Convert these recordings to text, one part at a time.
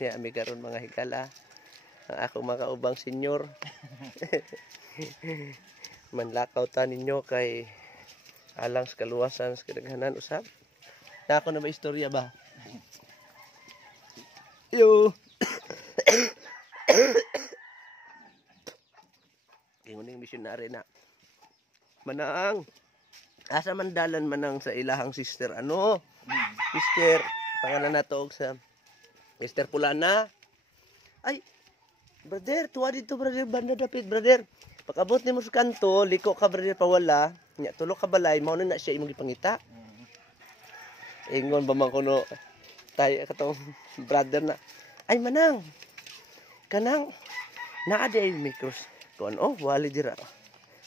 Niya ami karon mga higala. Ang akong mga ubang senyor. Manlakaw ta ninyo kay alang sa kaluwasan sa kadaghanan usab. Na ako na may istorya ba? Yo. Inguning missionary na. Manang. Asa man dalan manang sa ilahang sister ano? Sister, pangalan na to sa Sister Pulana. Ay, brother, tuwa dito brother, banda dapit brother. Pag-abot nimo sa kanto, liko ka brother pawala, nya tulo ka balay, mao na siya imong gipangita. Ingon ba man kuno tay katong brother na. Ay manang. Kanang naa di mikros. Kon wali dira.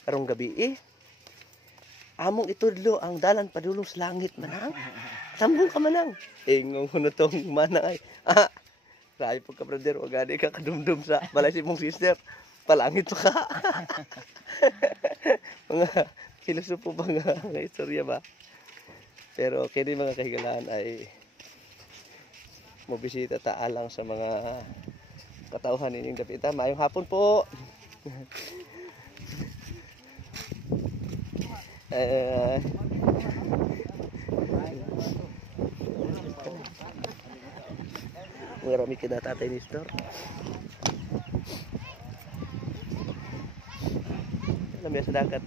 Karong gabi among itudlo ang dalan padulong sa langit manang. Sambong ka manang. Ingon ko na tong manang ay. Raay po ka brother, wag gani ka kadumdum sa balay si mong sister. Palangit pa ka. Mga filosopo ba nga istorya ba? Pero kini mga kahigalaan ay mobisita ta alang sa mga katauhan ining dapita. Maayong hapon po. Marami ka na tatay ni Store. Alam mo sa dagat.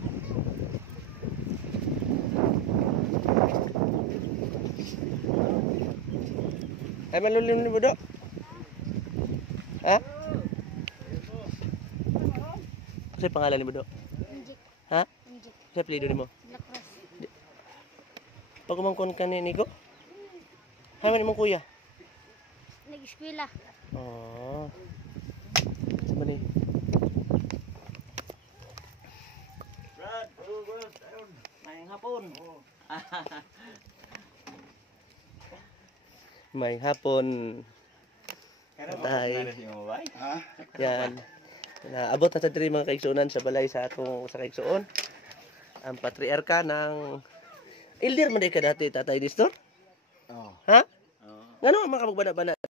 Ay malulim ni Budo. Ha? Kasi pangalan ni Budo? Injik. Ha? Injik. Sa apelyido nimo? Black Cross. Pag umangkon ka ni Nico? Haman mo kuya? Nag-eskwela. Oh. Sama ni. Brad, ayun. Mayang hapon. May hapon. Tay. Ha? Yan. Naabot na sa diri mga kaigsuonan sa balay sa atong sa kaigsuon. Ang patriarka ng Elder man ka dati tatay Distor? Oh. Ha? Oh. Ngano makapagbana-bana